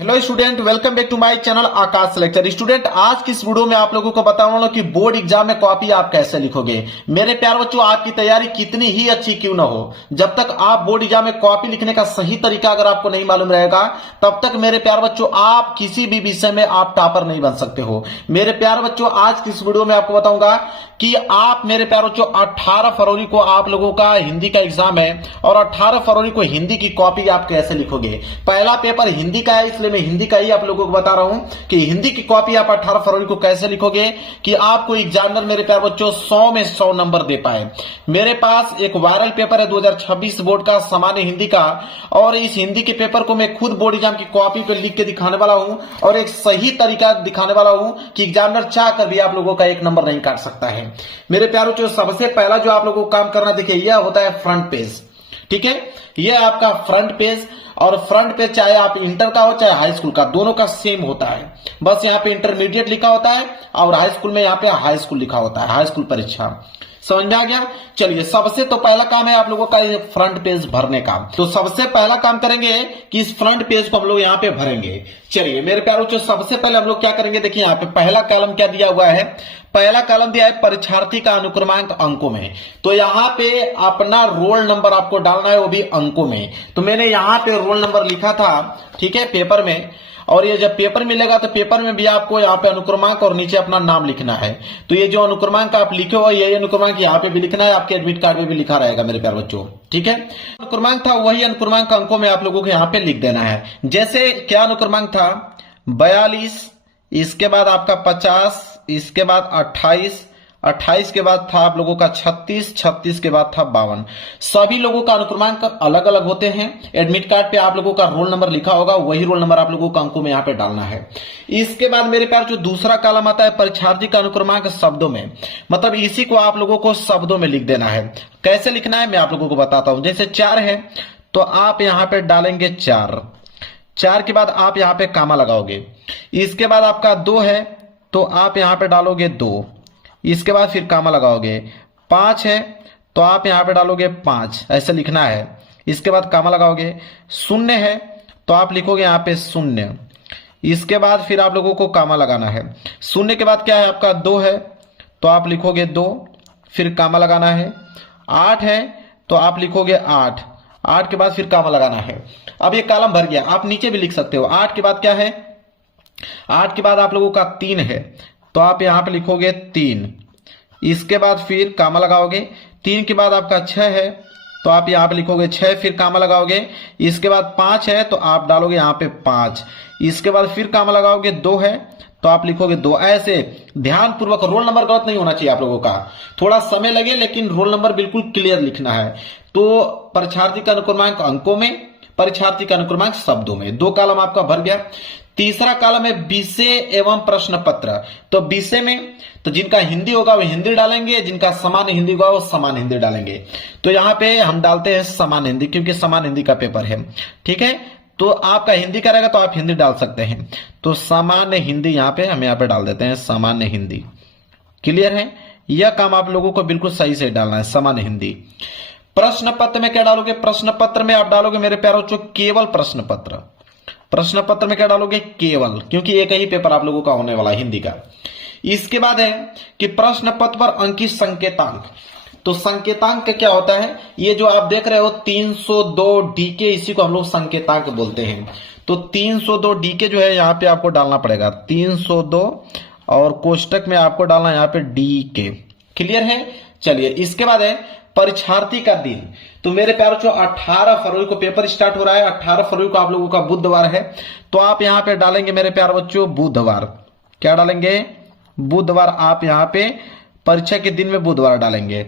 Hello student, welcome back to my channel Akash lecture. Student, आज की इस वीडियो में आप लोगों को बताने वाला हूं कि बोर्ड एग्जाम में कॉपी आप कैसे लिखोगे। मेरे प्यार बच्चों, आपकी तैयारी कितनी ही अच्छी क्यों ना हो, जब तक आप बोर्ड एग्जाम में कॉपी लिखने का सही तरीका अगर आपको नहीं मालूम रहेगा, तब तक मेरे प्यार बच्चों आप किसी भी विषय में आप टॉपर नहीं बन सकते हो। मेरे प्यार बच्चों, आज की इस वीडियो में आपको बताऊंगा कि आप मेरे प्यार बच्चों 18 फरवरी को आप लोगों का हिंदी का एग्जाम है और 18 फरवरी को हिंदी की कॉपी आप कैसे लिखोगे। पहला पेपर हिंदी का है, इसलिए मैं हिंदी का ही आप लोगों को बता रहा हूं कि हिंदी की कॉपी आप 18 फरवरी को कैसे लिखोगे कि आपको एग्जामिनर मेरे प्यार बच्चों 100 में 100 नंबर दे पाए। मेरे पास एक वायरल पेपर है 2026 बोर्ड का सामान्य हिंदी का, और इस हिंदी के पेपर को मैं खुद बोर्ड एग्जाम की कॉपी पर लिख के दिखाने वाला हूं और एक सही तरीका दिखाने वाला हूं कि एग्जामिनर चाह कर भी आप लोगों का एक नंबर नहीं काट सकता है। मेरे प्यारों, जो सबसे पहला जो आप लोगों को काम करना, देखिए यह होता है फ्रंट पेज। ठीक है, यह आपका फ्रंट पेज, और फ्रंट पेज चाहे आप इंटर का हो चाहे हाई स्कूल का, दोनों का सेम होता है। बस यहाँ पे इंटरमीडिएट लिखा होता है और हाई स्कूल में यहाँ पे हाई स्कूल लिखा होता है, हाई स्कूल परीक्षा। समझ में आ गया? चलिए, सबसे तो पहला काम है आप लोगों का फ्रंट पेज भरने का। तो सबसे पहला काम करेंगे कि इस फ्रंट पेज को हम लोग यहाँ पे भरेंगे। चलिए मेरे प्यारों, जो सबसे पहले हम लोग क्या करेंगे, देखिए यहाँ पे पहला कॉलम क्या दिया हुआ है। पहला कॉलम दिया है परीक्षार्थी का अनुक्रमांक अंकों में। तो यहाँ पे अपना रोल नंबर आपको डालना है, वो भी अंकों में। तो मैंने यहाँ पे रोल नंबर लिखा था, ठीक है, पेपर में। और ये जब पेपर मिलेगा तो पेपर में भी आपको यहाँ पे अनुक्रमांक और नीचे अपना नाम लिखना है। तो ये जो अनुक्रमांक आप लिखे हो, ये अनुक्रमांक यहाँ पे भी लिखना है, आपके एडमिट कार्ड में भी लिखा रहेगा मेरे प्यारे बच्चों। ठीक है, अनुक्रमांक था वही अनुक्रमांक अंकों में आप लोगों को यहाँ पे लिख देना है। जैसे क्या अनुक्रमांक था, 42, इसके बाद आपका 50, इसके बाद 28, 28 के बाद था आप लोगों का 36, 36 के बाद था 52। सभी लोगों का अनुक्रमांक अलग अलग होते हैं। एडमिट कार्ड पे आप लोगों का रोल नंबर लिखा होगा, वही रोल नंबर आप लोगों को अंकों में यहाँ पे डालना है। इसके बाद मेरे प्यार जो दूसरा कॉलम आता है परीक्षार्थी का अनुक्रमांक शब्दों में, मतलब इसी को आप लोगों को शब्दों में लिख देना है। कैसे लिखना है मैं आप लोगों को बताता हूं। जैसे 4 है तो आप यहाँ पे डालेंगे 4, 4 के बाद आप यहाँ पे कामा लगाओगे। इसके बाद आपका 2 है तो आप यहाँ पे डालोगे 2, इसके बाद फिर कामा लगाओगे। 5 है तो आप यहाँ पे डालोगे 5, ऐसे लिखना है। इसके बाद कामा लगाओगे। 0 है तो आप लिखोगे यहाँ पे 0, इसके बाद फिर आप लोगों को कामा लगाना है। 0 के बाद क्या है आपका 2 है तो आप लिखोगे 2, फिर कामा लगाना है। 8 है तो आप लिखोगे 8, 8 के बाद फिर कामा लगाना है। अब ये कॉलम भर गया, आप नीचे भी लिख सकते हो। 8 के बाद क्या है, 8 के बाद आप लोगों का 3 है तो आप यहां पे लिखोगे 3, इसके बाद फिर कामा लगाओगे। 3 के बाद आपका 6 है तो आप यहां पे लिखोगे 6, फिर कामा लगाओगे। इसके बाद 5 है तो आप डालोगे यहां पे 5, इसके बाद फिर कामा लगाओगे। 2 है तो आप लिखोगे 2। ऐसे ध्यान पूर्वक, रोल नंबर गलत नहीं होना चाहिए आप लोगों का, थोड़ा समय लगे लेकिन रोल नंबर बिल्कुल क्लियर लिखना है। तो परीक्षार्थी का अनुक्रमांक अंकों में, परीक्षार्थी का अनुक्रमांक शब्दों में। 2 कॉलम आपका भर गया। तीसरा कॉलम है विषय एवं प्रश्न पत्र। तो विषय में तो जिनका हिंदी होगा वो हिंदी डालेंगे, जिनका सामान्य हिंदी होगा वो सामान्य हिंदी डालेंगे। तो यहाँ पे हम डालते हैं सामान्य हिंदी, क्योंकि सामान्य हिंदी का पेपर है। ठीक है, तो आपका हिंदी का रहेगा तो आप हिंदी डाल सकते हैं। तो सामान्य हिंदी यहाँ पे हम यहाँ पे डाल देते हैं सामान्य हिंदी। क्लियर है? यह काम आप लोगों को बिल्कुल सही से डालना है, सामान्य हिंदी। प्रश्न पत्र में क्या डालोगे, प्रश्न पत्र में आप डालोगे मेरे प्यारों बच्चों केवल प्रश्न पत्र। प्रश्न पत्र में क्या डालोगे, केवल, क्योंकि एक ही पेपर आप लोगों का होने वाला है हिंदी का। इसके बाद है कि प्रश्न पत्र पर अंकित संकेतांक। तो संकेतांक क्या होता है, ये जो आप देख रहे हो 302 डीके, इसी को हम लोग संकेतांक बोलते हैं। तो 302 डीके जो है यहाँ पे आपको डालना पड़ेगा 302, और कोष्टक में आपको डालना यहाँ पे डीके। क्लियर है? चलिए, इसके बाद है परीक्षार्थी का दिन। तो मेरे प्यारे बच्चों 18 फरवरी को पेपर स्टार्ट हो रहा है। 18 फरवरी को आप लोगों का बुधवार है, तो आप यहां पे डालेंगे मेरे प्यारे बच्चों बुधवार। क्या डालेंगे, बुधवार। आप यहां पे परीक्षा के दिन में बुधवार डालेंगे।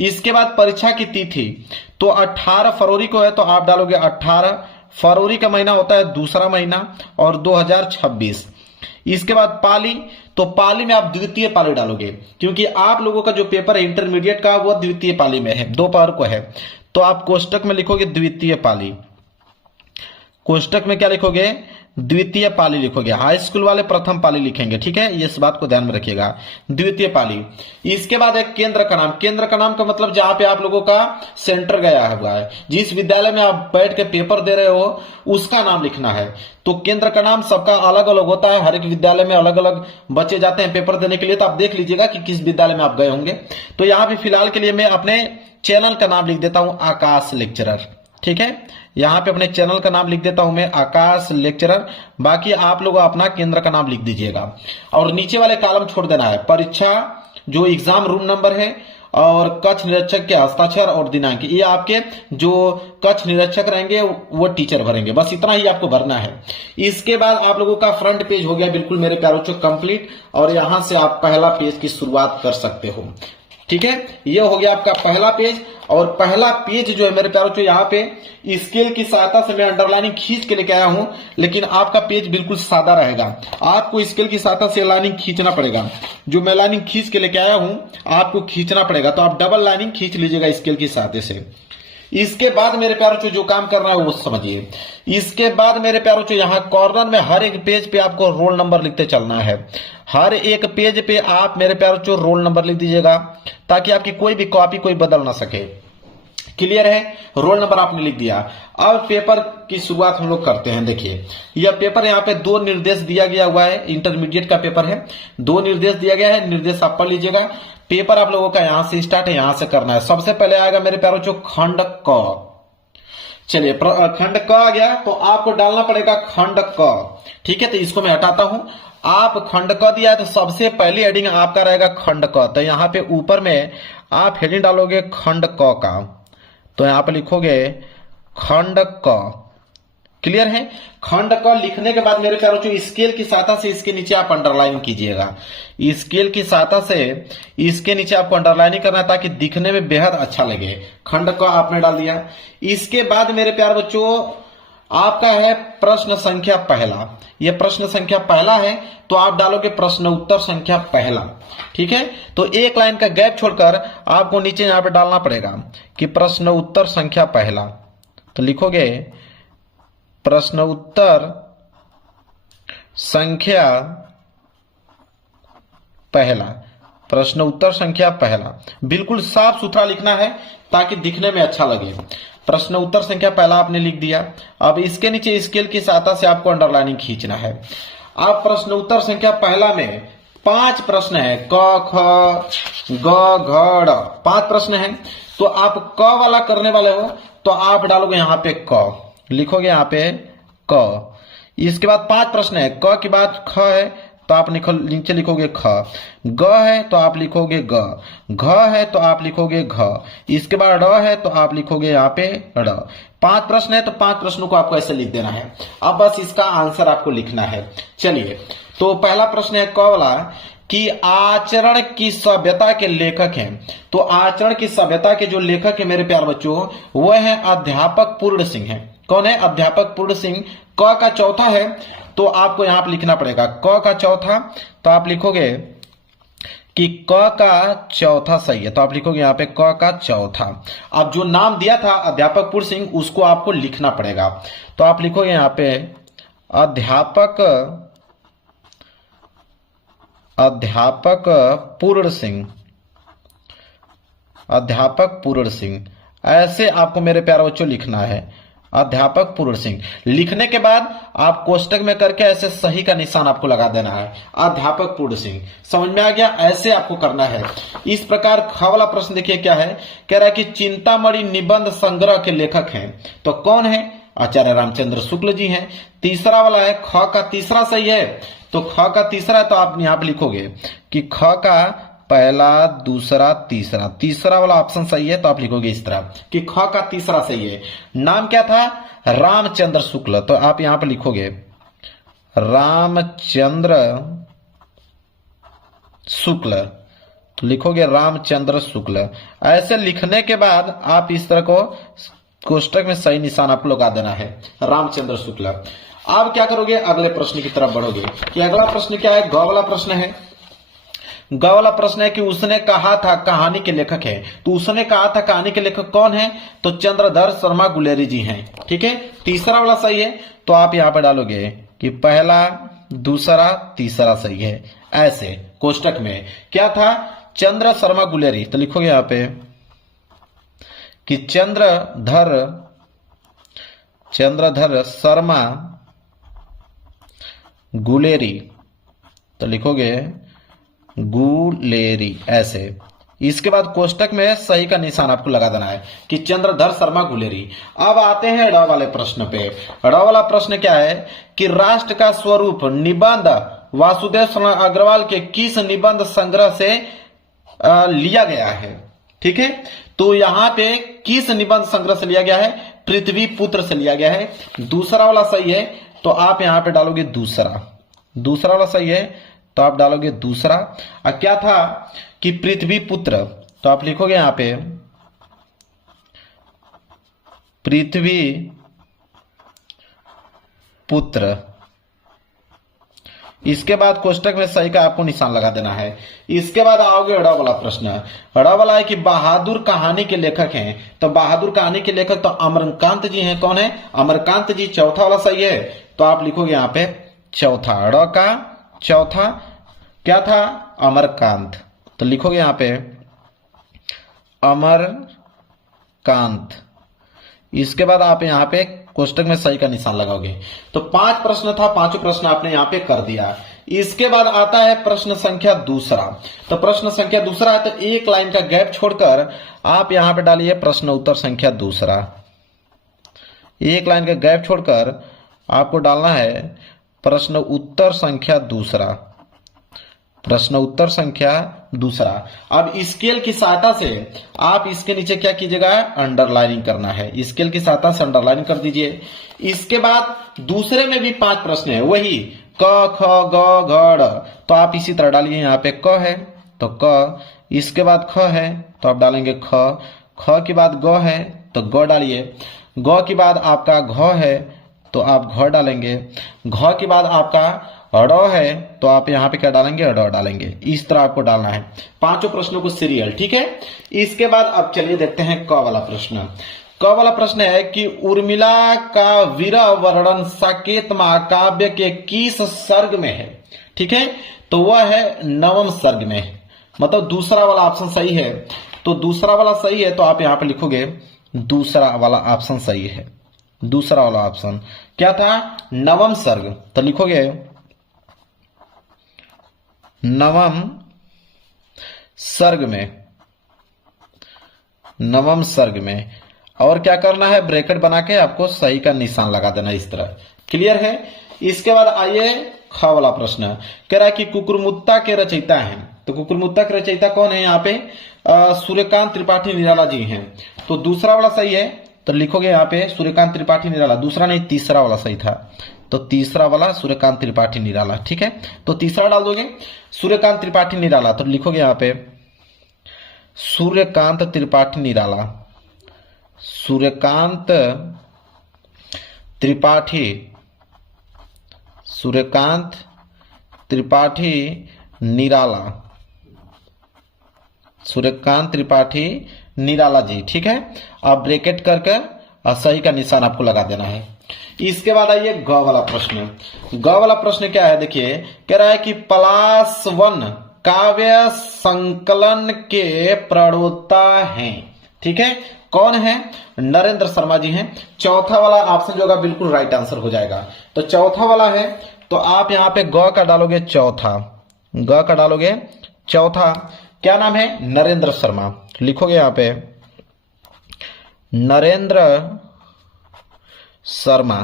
इसके बाद परीक्षा की तिथि, तो 18 फरवरी को है तो आप डालोगे 18। फरवरी का महीना होता है दूसरा महीना और 2026। इसके बाद पाली, तो पाली में आप द्वितीय पाली डालोगे, क्योंकि आप लोगों का जो पेपर है इंटरमीडिएट का वो द्वितीय पाली में है, दोपहर को है। तो आप कोष्टक में लिखोगे द्वितीय पाली। कोष्टक में क्या लिखोगे, द्वितीय पाली लिखोगे। हाई स्कूल वाले प्रथम पाली लिखेंगे, ठीक है, ये इस बात को ध्यान में रखिएगा, द्वितीय पाली। इसके बाद एक केंद्र का नाम। केंद्र का नाम का मतलब जहां पे आप लोगों का सेंटर गया हुआ है, जिस विद्यालय में आप बैठ के पेपर दे रहे हो उसका नाम लिखना है। तो केंद्र का नाम सबका अलग अलग होता है, हर एक विद्यालय में अलग अलग बच्चे जाते हैं पेपर देने के लिए, तो आप देख लीजिएगा कि किस विद्यालय में आप गए होंगे। तो यहाँ पे फिलहाल के लिए मैं अपने चैनल का नाम लिख देता हूं आकाश लेक्चरर, ठीक है, यहां पे अपने चैनल का नाम लिख देता हूं मैं आकाश लेक्चरर। बाकी आप लोग अपना केंद्र का नाम लिख दीजिएगा और नीचे वाले कॉलम छोड़ देना है परीक्षा, जो एग्जाम रूम नंबर है, और कक्ष निरीक्षक के हस्ताक्षर और दिनांक, ये आपके जो कक्ष निरीक्षक रहेंगे वो टीचर भरेंगे, बस इतना ही आपको भरना है। इसके बाद आप लोगों का फ्रंट पेज हो गया बिल्कुल मेरे प्यारे बच्चों कंप्लीट, और यहां से आप पहला पेज की शुरुआत कर सकते हो, ठीक है, ये हो गया आपका पहला पेज। और पहला पेज जो है मेरे प्यारे बच्चों, यहाँ पे स्केल की सहायता से मैं अंडरलाइनिंग खींच के लेके आया हूं, लेकिन आपका पेज बिल्कुल सादा रहेगा, आपको स्केल की सहायता से लाइनिंग खींचना पड़ेगा। जो मैं लाइनिंग खींच के लेके आया हूं आपको खींचना पड़ेगा, तो आप डबल लाइनिंग खींच लीजिएगा स्केल की सहायता से। इसके बाद मेरे प्यारे बच्चों जो काम करना है वो समझिए। इसके बाद मेरे प्यारे बच्चों यहाँ कॉर्नर में हर एक पेज पे आपको रोल नंबर लिखते चलना है। हर एक पेज पे आप मेरे प्यारे बच्चों रोल नंबर लिख दीजिएगा, ताकि आपकी कोई भी कॉपी कोई बदल ना सके। क्लियर है, रोल नंबर आपने लिख दिया। अब पेपर की शुरुआत हम लोग करते हैं। देखिए यह पेपर यहाँ पे 2 निर्देश दिया गया हुआ है, इंटरमीडिएट का पेपर है, 2 निर्देश दिया गया है, निर्देश आप पढ़ लीजिएगा। पेपर आप लोगों का यहां से स्टार्ट है, यहां से करना है। सबसे पहले आएगा मेरे प्यारे बच्चों खंड क। चलिए खंड क आ गया तो आपको डालना पड़ेगा खंड क, ठीक है, तो इसको मैं हटाता हूं। आप खंड क दिया है तो सबसे पहली हेडिंग आपका रहेगा खंड क, तो यहाँ पे ऊपर में आप हेडिंग डालोगे खंड क का, तो यहाँ पे लिखोगे खंड क। क्लियर है, खंड क लिखने के बाद मेरे प्यारे बच्चों स्केल की सहायता से इसके नीचे आप अंडरलाइन कीजिएगा। स्केल की सहायता से इसके नीचे आपको अंडरलाइनिंग करना है ताकि दिखने में बेहद अच्छा लगे। खंड क आपने डाल दिया। इसके बाद मेरे प्यारे बच्चों आपका है प्रश्न संख्या पहला। यह प्रश्न संख्या पहला है तो आप डालोगे प्रश्न उत्तर संख्या पहला, ठीक है। तो एक लाइन का गैप छोड़कर आपको नीचे यहां पे डालना पड़ेगा कि प्रश्न उत्तर संख्या पहला, तो लिखोगे प्रश्न उत्तर संख्या पहला, प्रश्न उत्तर संख्या पहला। बिल्कुल साफ सुथरा लिखना है ताकि दिखने में अच्छा लगे। प्रश्न उत्तर संख्या पहला आपने लिख दिया। अब इसके नीचे स्केल की सहायता से आपको अंडरलाइनिंग खींचना है। अब प्रश्न उत्तर संख्या पहला में 5 प्रश्न है, क ख ग घ ड़, 5 प्रश्न है। तो आप क वाला करने वाले हो तो आप डालोगे यहाँ पे क, लिखोगे यहाँ पे क। इसके बाद 5 प्रश्न है, क के बाद ख है तो आप नीचे लिखोगे ख, ग है तो आप लिखोगे ग, घ है तो आप लिखोगे घ, इसके बाद ड़ है तो आप लिखोगे यहाँ पे ड़। 5 प्रश्न है तो 5 प्रश्नों को आपको ऐसे लिख देना है। अब बस इसका आंसर आपको लिखना है। चलिए तो पहला प्रश्न है क वाला कि आचरण की सभ्यता के लेखक हैं। तो आचरण की सभ्यता के जो लेखक है मेरे प्यारे बच्चों वो है अध्यापक पूर्ण सिंह है। कौन है? अध्यापक पूर्ण सिंह। क का चौथा है तो आपको यहां पर लिखना पड़ेगा क का चौथा, तो आप लिखोगे कि क का चौथा सही है, तो आप लिखोगे यहाँ पे क का चौथा। अब जो नाम दिया था अध्यापक पूर्ण सिंह उसको आपको लिखना पड़ेगा, तो आप लिखोगे यहाँ पे अध्यापक पूर्ण सिंह, अध्यापक पूर्ण सिंह, ऐसे आपको मेरे प्यारे बच्चों लिखना है अध्यापक पूर्ण सिंह। लिखने के बाद आप कोष्टक में करके ऐसे सही का निशान आपको लगा देना है अध्यापक पूर्ण सिंह। समझ में आ गया? ऐसे आपको करना है। इस प्रकार ख वाला प्रश्न देखिए क्या है, कह रहा है कि चिंतामणि निबंध संग्रह के लेखक हैं, तो कौन है? आचार्य रामचंद्र शुक्ल जी हैं। तीसरा वाला है ख का तीसरा सही है, तो ख का तीसरा है तो आप यहां पर लिखोगे कि ख का पहला दूसरा तीसरा, तीसरा वाला ऑप्शन सही है तो आप लिखोगे इस तरह कि ख का तीसरा सही है। नाम क्या था? रामचंद्र शुक्ल, तो आप यहां पर लिखोगे रामचंद्र शुक्ल, तो लिखोगे रामचंद्र शुक्ल। ऐसे लिखने के बाद आप इस तरह को कोष्टक में सही निशान आपको लगा देना है रामचंद्र शुक्ल। अब क्या करोगे? अगले प्रश्न की तरफ बढ़ोगे कि अगला प्रश्न क्या है? ग वाला प्रश्न है। ग वाला प्रश्न है कि उसने कहा था कहानी के लेखक है, तो उसने कहा था कहानी के लेखक कौन है? तो चंद्रधर शर्मा गुलेरी जी हैं। ठीक है, तीसरा वाला सही है तो आप यहां पर डालोगे कि पहला दूसरा तीसरा सही है। ऐसे कोष्टक में क्या था, चंद्र शर्मा गुलेरी, तो लिखोगे यहां पे कि चंद्रधर शर्मा गुलेरी, तो लिखोगे गुलेरी ऐसे। इसके बाद कोष्टक में सही का निशान आपको लगा देना है कि चंद्रधर शर्मा गुलेरी। अब आते हैं ड वाले प्रश्न पे। ड वाला प्रश्न क्या है कि राष्ट्र का स्वरूप निबंध वासुदेव शरण अग्रवाल के किस निबंध संग्रह से लिया गया है। ठीक है, तो यहां पे किस निबंध संग्रह से लिया गया है, पृथ्वी पुत्र से लिया गया है। दूसरा वाला सही है तो आप यहां पे डालोगे दूसरा वाला सही है तो आप डालोगे दूसरा। और क्या था कि पृथ्वी पुत्र, तो आप लिखोगे यहां पे पृथ्वी पुत्र। इसके बाद कोष्टक में सही का आपको निशान लगा देना है। इसके बाद आओगे अड़ा वाला प्रश्न। अड़ा वाला है कि बहादुर कहानी के लेखक हैं, तो बहादुर कहानी के लेखक तो अमरकांत जी हैं। कौन है, अमरकांत जी। चौथा वाला सही है तो आप लिखोगे यहां पे चौथा, अड़ा का चौथा क्या था, अमरकांत, तो लिखोगे यहां पे अमरकांत। इसके बाद आप यहां पे कोष्टक में सही का निशान लगाओगे। तो 5 प्रश्न था, 5 प्रश्न आपने यहां पे कर दिया। इसके बाद आता है प्रश्न संख्या दूसरा। तो प्रश्न संख्या दूसरा है तो एक लाइन का गैप छोड़कर आप यहां पे डालिए प्रश्न उत्तर संख्या दूसरा। एक लाइन का गैप छोड़कर आपको डालना है प्रश्न उत्तर संख्या दूसरा, प्रश्न उत्तर संख्या दूसरा। अब स्केल की सहायता से आप इसके नीचे क्या कीजिएगा, अंडरलाइनिंग करना है। स्केल की सहायता से अंडरलाइनिंग कर दीजिए। इसके बाद दूसरे में भी 5 प्रश्न है, वही क ख ग घ ड़, तो आप इसी तरह डालिए। यहाँ पे क है तो क, इसके बाद ख है तो आप डालेंगे ख, ख के बाद ग है तो ग डालिए, ग के बाद आपका घ है तो आप घ डालेंगे, घ के बाद आपका अड़ है तो आप यहाँ पे क्या डालेंगे, अड़ डालेंगे। इस तरह आपको डालना है 5 प्रश्नों को सीरियल। ठीक है, इसके बाद अब चलिए देखते हैं क वाला प्रश्न। क वाला प्रश्न है कि उर्मिला का विरह वर्णन साकेत महाकाव्य के किस सर्ग में है। ठीक है, तो वह है 9वें सर्ग में, मतलब दूसरा वाला ऑप्शन सही है। तो दूसरा वाला सही है तो आप यहाँ पे लिखोगे दूसरा वाला ऑप्शन सही है। दूसरा वाला ऑप्शन क्या था, 9वें सर्ग, तो लिखोगे 9वें सर्ग में, 9वें सर्ग में। और क्या करना है, ब्रैकेट बना के आपको सही का निशान लगा देना इस तरह। क्लियर है। इसके बाद आइए ख वाला प्रश्न। कह रहा है कि कुकुरमुत्ता के रचयिता हैं, तो कुकुरमुत्ता के रचयिता कौन है, यहाँ पे सूर्यकांत त्रिपाठी निराला जी हैं। तो दूसरा वाला सही है तो लिखोगे यहाँ पे सूर्यकांत त्रिपाठी निराला, दूसरा नहीं तीसरा वाला सही था, तो तीसरा वाला सूर्यकांत त्रिपाठी निराला। ठीक है, तो तीसरा डाल दोगे सूर्यकांत त्रिपाठी निराला, तो लिखोगे यहाँ पे सूर्यकांत त्रिपाठी निराला, सूर्यकांत त्रिपाठी, सूर्यकांत त्रिपाठी निराला, सूर्यकांत त्रिपाठी निराला जी। ठीक है, आप ब्रैकेट करके सही का निशान आपको लगा देना है। इसके बाद आइए ग वाला प्रश्न। ग वाला प्रश्न क्या है, देखिए कह रहा है कि पलाशवन काव्य संकलन के प्रणेता हैं। ठीक है, कौन है, नरेंद्र शर्मा जी हैं। चौथा वाला ऑप्शन जो होगा बिल्कुल राइट आंसर हो जाएगा। तो चौथा वाला है तो आप यहाँ पे ग का डालोगे चौथा, ग का डालोगे चौथा। क्या नाम है, नरेंद्र शर्मा, लिखोगे यहाँ पे नरेंद्र शर्मा,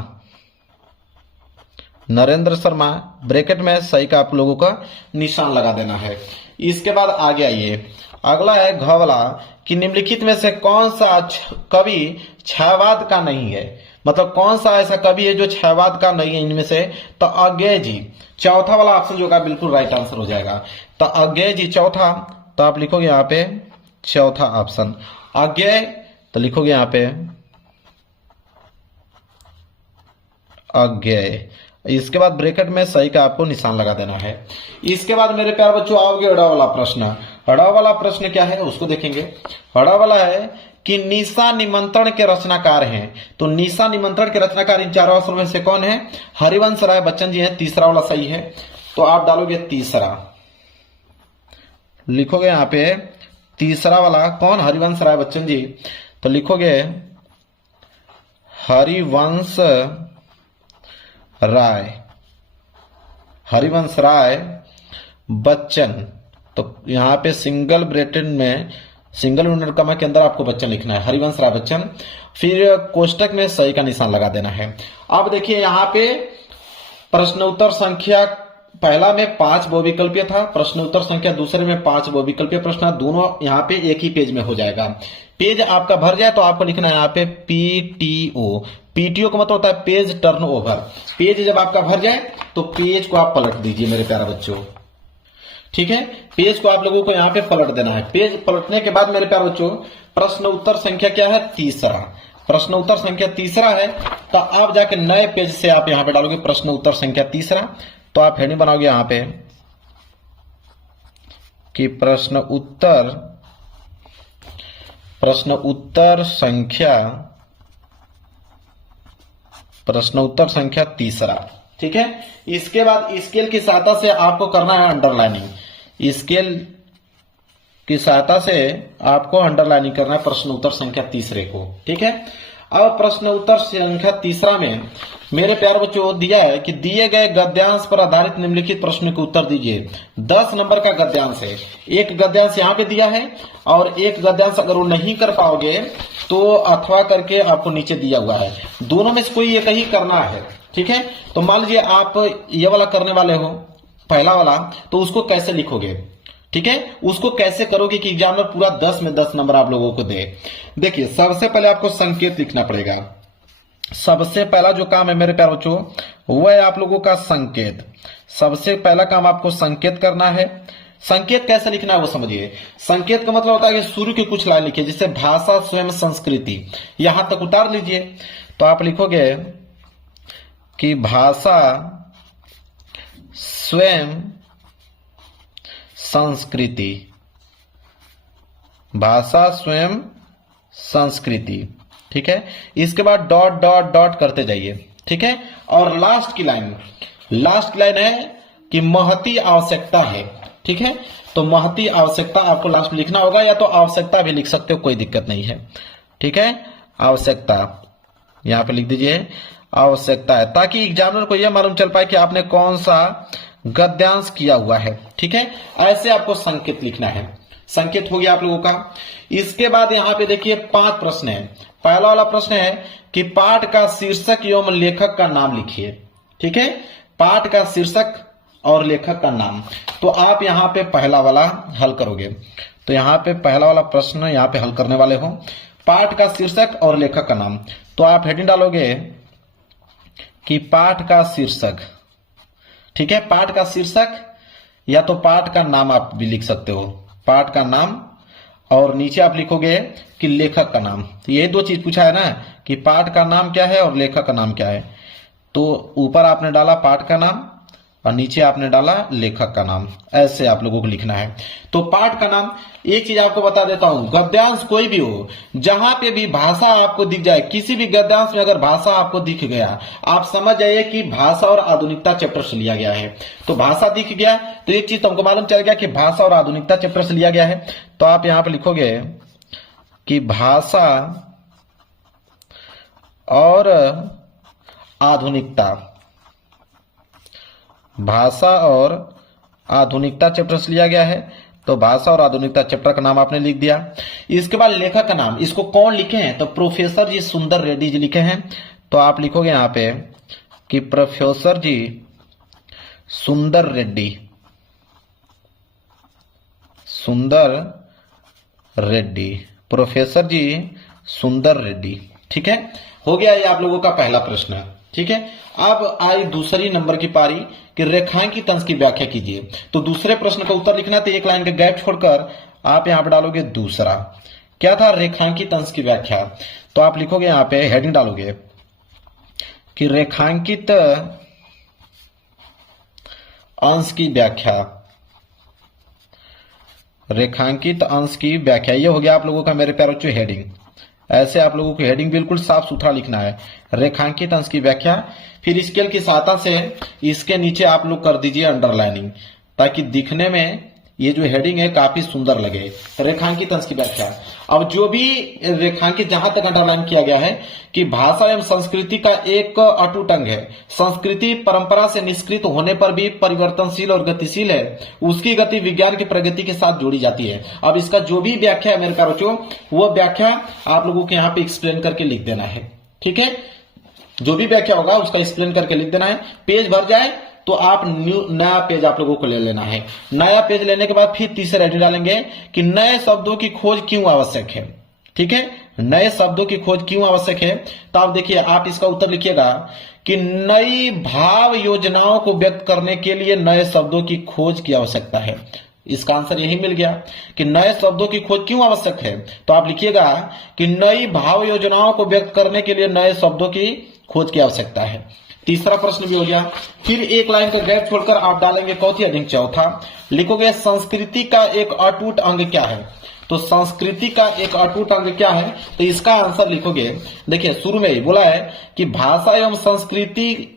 नरेंद्र शर्मा, ब्रैकेट में सही का आप लोगों का निशान लगा देना है। इसके बाद आगे आइए, अगला है घ वाला कि निम्नलिखित में से कौन सा कवि छायावाद का नहीं है, मतलब कौन सा ऐसा कवि है जो छायावाद का नहीं है इनमें से। तो अज्ञेय जी, चौथा वाला ऑप्शन जो होगा बिल्कुल राइट आंसर हो जाएगा। तो अज्ञेय जी चौथा, तो आप लिखोगे यहाँ पे चौथा ऑप्शन अज्ञेय, तो लिखोगे यहाँ पे अज्ञेय। इसके बाद ब्रैकेट में सही का आपको निशान लगा देना है। इसके बाद मेरे प्यारे बच्चों आओगे अड़ा वाला प्रश्न। अड़ा वाला प्रश्न क्या है उसको देखेंगे। अड़ा वाला है कि निशा निमंत्रण के रचनाकार हैं। तो निशा निमंत्रण के रचनाकार इन चारों ऑप्शन में से कौन है? हरिवंश राय बच्चन जी हैं। तीसरा वाला सही है, तो आप डालोगे तीसरा, लिखोगे यहां पे तीसरा वाला कौन? हरिवंश राय बच्चन जी। तो लिखोगे हरिवंश राय, हरिवंश राय बच्चन। तो यहां पे सिंगल ब्रैकेट में, सिंगल इन्वर्टेड कॉमा के अंदर आपको बच्चन लिखना है, हरिवंश राय बच्चन, फिर कोष्टक में सही का निशान लगा देना है। अब देखिए यहां पे प्रश्न उत्तर संख्या पहला में 5 बहुविकल्पीय था, प्रश्न उत्तर संख्या दूसरे में 5 बहुविकल्पीय प्रश्न, दोनों यहाँ पे एक ही पेज में हो जाएगा। पेज आपका भर जाए तो आपको लिखना है यहाँ पे पीटीओ। पीटीओ का मतलब होता है पेज टर्न ओवर। पेज जब आपका भर जाए तो पेज को आप पलट दीजिए मेरे प्यारे बच्चों, ठीक है। पेज को आप लोगों को यहाँ पे पलट देना है। पेज पलटने के बाद मेरे प्यारे बच्चों प्रश्न उत्तर संख्या क्या है? तीसरा। प्रश्न उत्तर संख्या तीसरा है, तो आप जाके नए पेज से आप यहाँ पे डालोगे प्रश्न उत्तर संख्या तीसरा। तो आप हेडिंग बनाओगे यहां पे कि प्रश्न उत्तर संख्या तीसरा, ठीक है। इसके बाद स्केल की सहायता से आपको करना है अंडरलाइनिंग। स्केल की सहायता से आपको अंडरलाइनिंग करना है प्रश्न उत्तर संख्या तीसरे को, ठीक है। अब प्रश्न उत्तर संख्या तीसरा में मेरे प्यारे बच्चों दिया है कि दिए गए गद्यांश पर आधारित निम्नलिखित प्रश्न के उत्तर दीजिए। 10 नंबर का गद्यांश है, एक गद्यांश यहाँ पे दिया है और एक गद्यांश अगर वो नहीं कर पाओगे तो अथवा करके आपको नीचे दिया हुआ है। दोनों में से कोई एक ही करना है, ठीक है। तो मान लीजिए आप ये वाला करने वाले हो, पहला वाला, तो उसको कैसे लिखोगे, ठीक है। उसको कैसे करोगे कि एग्जामिनर पूरा 10 में 10 नंबर आप लोगों को दे। देखिए सबसे पहले आपको संकेत लिखना पड़ेगा। सबसे पहला जो काम है मेरे प्यारे बच्चों वो है आप लोगों का संकेत। सबसे पहला काम आपको संकेत करना है। संकेत कैसे लिखना है वो समझिए। संकेत का मतलब होता है कि शुरू की कुछ लाइन लिखिए, जैसे भाषा स्वयं संस्कृति, यहां तक उतार लीजिए। तो आप लिखोगे कि भाषा स्वयं संस्कृति, भाषा स्वयं संस्कृति, ठीक है। इसके बाद डॉट डॉट डॉट करते जाइए, ठीक है। और लास्ट की लाइन है कि महती आवश्यकता है, ठीक है। तो महती आवश्यकता आपको लास्ट में लिखना होगा, या तो आवश्यकता भी लिख सकते हो, कोई दिक्कत नहीं है, ठीक है। आवश्यकता यहां पे लिख दीजिए, आवश्यकता है, ताकि एग्जामिनर को यह मालूम चल पाए कि आपने कौन सा गद्यांश किया हुआ है, ठीक है। ऐसे आपको संकेत लिखना है। संकेत हो गया आप लोगों का। इसके बाद यहां पे देखिए 5 प्रश्न है। पहला वाला प्रश्न है कि पाठ का शीर्षक एवं लेखक का नाम लिखिए, ठीक है। पाठ का शीर्षक और लेखक का नाम। तो आप यहां पे पहला वाला हल करोगे। तो यहां पे पहला वाला प्रश्न यहां पे हल करने वाले हो, पाठ का शीर्षक और लेखक का नाम। तो आप हेडिंग डालोगे कि पाठ का शीर्षक, ठीक है। पाठ का शीर्षक या तो पाठ का नाम आप भी लिख सकते हो, पाठ का नाम, और नीचे आप लिखोगे कि लेखक का नाम। तो ये 2 चीज पूछा है ना कि पाठ का नाम क्या है और लेखक का नाम क्या है। तो ऊपर आपने डाला पाठ का नाम और नीचे आपने डाला लेखक का नाम, ऐसे आप लोगों को लिखना है। तो पाठ का नाम, एक चीज आपको बता देता हूं, गद्यांश कोई भी हो, जहां पे भी भाषा आपको दिख जाए, किसी भी गद्यांश में अगर भाषा आपको दिख गया, आप समझ जाइए कि भाषा और आधुनिकता चैप्टर से लिया गया है। तो भाषा दिख गया तो एक चीज तुमको मालूम चल गया कि भाषा और आधुनिकता चैप्टर से लिया गया है। तो आप यहां पर लिखोगे कि भाषा और आधुनिकता, भाषा और आधुनिकता चैप्टर से लिया गया है। तो भाषा और आधुनिकता चैप्टर का नाम आपने लिख दिया। इसके बाद लेखक का नाम, इसको कौन लिखे हैं? तो प्रोफेसर जी सुंदर रेड्डी जी लिखे हैं। तो आप लिखोगे यहां पे कि प्रोफेसर जी सुंदर रेड्डी, सुंदर रेड्डी, प्रोफेसर जी सुंदर रेड्डी, ठीक है। हो गया ये आप लोगों का पहला प्रश्न, ठीक है। अब आई दूसरी नंबर की पारी कि रेखांकित अंश की व्याख्या कीजिए। तो दूसरे प्रश्न का उत्तर लिखना, तो एक लाइन का गैप छोड़कर आप यहां पे डालोगे दूसरा। क्या था? रेखांकित अंश की व्याख्या। तो आप लिखोगे यहां पे हेडिंग डालोगे कि रेखांकित अंश की व्याख्या, रेखांकित अंश की व्याख्या। ये हो गया आप लोगों का मेरे प्यारे बच्चों हेडिंग। ऐसे आप लोगों को हेडिंग बिल्कुल साफ सुथरा लिखना है। रेखांकित अंश की व्याख्या, फिर स्केल की सहायता से इसके नीचे आप लोग कर दीजिए अंडरलाइनिंग, ताकि दिखने में ये जो हेडिंग है काफी सुंदर लगे। रेखांकित अंश की व्याख्या, अब जो भी रेखांकित जहां तक अंडरलाइन किया गया है कि भाषा एवं संस्कृति का एक अटूट अंग है, संस्कृति परंपरा से निष्कृत होने पर भी परिवर्तनशील और गतिशील है, उसकी गति विज्ञान की प्रगति के साथ जोड़ी जाती है। अब इसका जो भी व्याख्या है मेरे प्यारे बच्चों, वो व्याख्या आप लोगों को यहाँ पे एक्सप्लेन करके लिख देना है। ठीक है, जो भी व्याख्या होगा उसका एक्सप्लेन करके लिख देना है। पेज भर जाए तो आप नया पेज आप लोगों को ले लेना है। नया पेज लेने के बाद फिर तीसरे हेडिंग डालेंगे कि नए शब्दों की खोज क्यों आवश्यक है। ठीक है, नए शब्दों की खोज क्यों आवश्यक है, तो आप देखिए, आप इसका उत्तर लिखिएगा कि नई भाव योजनाओं को व्यक्त करने के लिए नए शब्दों की खोज की आवश्यकता है। इसका आंसर यही मिल गया कि नए शब्दों की खोज क्यों आवश्यक है, तो आप लिखिएगा कि नई भाव योजनाओं को व्यक्त करने के लिए नए शब्दों की खोज की आवश्यकता है। तीसरा प्रश्न भी हो गया। फिर एक लाइन का गैप छोड़कर आप डालेंगे चौथी हेडिंग, चौथा लिखोगे संस्कृति का एक अटूट अंग क्या है। तो संस्कृति का एक अटूट अंग क्या है, तो इसका आंसर लिखोगे, देखिए शुरू में ही बोला है कि भाषा एवं संस्कृति,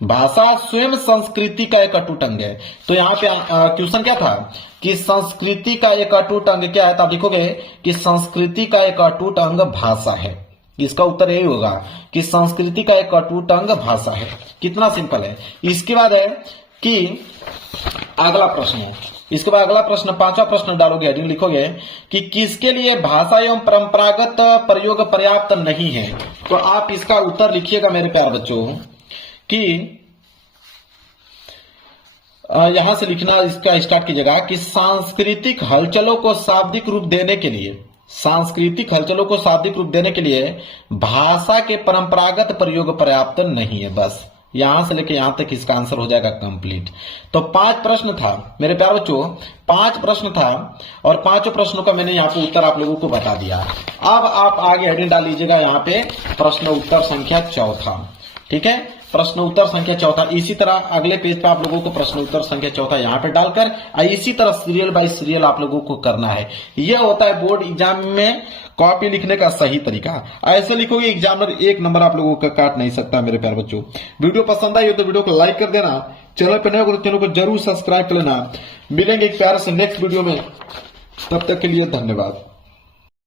भाषा स्वयं संस्कृति का एक अटूट अंग है। तो यहाँ पे क्वेश्चन क्या था कि संस्कृति का एक अटूट अंग क्या है, तो आप लिखोगे कि संस्कृति का एक अटूट अंग भाषा है। इसका उत्तर यही होगा कि संस्कृति का एक अटूट अंग भाषा है। कितना सिंपल है। इसके बाद है कि अगला प्रश्न है, इसके बाद अगला प्रश्न, पांचवा प्रश्न डालोगे, हेडिंग लिखोगे कि किसके लिए भाषा एवं परंपरागत प्रयोग पर्याप्त नहीं है। तो आप इसका उत्तर लिखिएगा मेरे प्यारे बच्चों कि यहां से लिखना, इसका स्टार्ट कीजिएगा कि सांस्कृतिक हलचलों को शाब्दिक रूप देने के लिए, सांस्कृतिक हलचलों को शाब्दिक रूप देने के लिए भाषा के परंपरागत प्रयोग पर्याप्त नहीं है। बस यहां से लेके यहां तक इसका आंसर हो जाएगा कंप्लीट। तो 5 प्रश्न था मेरे प्यारे बच्चों, 5 प्रश्न था और 5 प्रश्नों का मैंने यहाँ पे उत्तर आप लोगों को बता दिया। अब आप आगे हेडिंग डाल लीजिएगा यहाँ पे प्रश्न उत्तर संख्या चौथा। ठीक है, प्रश्न उत्तर संख्या चौथा। इसी तरह अगले पेज पे आप लोगों को प्रश्न उत्तर संख्या चौथा यहाँ पे डालकर इसी तरह सीरियल बाय सीरियल आप लोगों को करना है। यह होता है बोर्ड एग्जाम में कॉपी लिखने का सही तरीका। ऐसे लिखोगे एग्जामिनर 1 नंबर आप लोगों का काट नहीं सकता मेरे प्यारे बच्चों। वीडियो पसंद आई हो तो वीडियो को लाइक कर देना, चैनल पर नए हो तो चैनल को जरूर सब्सक्राइब कर लेना। मिलेंगे एक प्यारे से नेक्स्ट वीडियो में, तब तक के लिए धन्यवाद।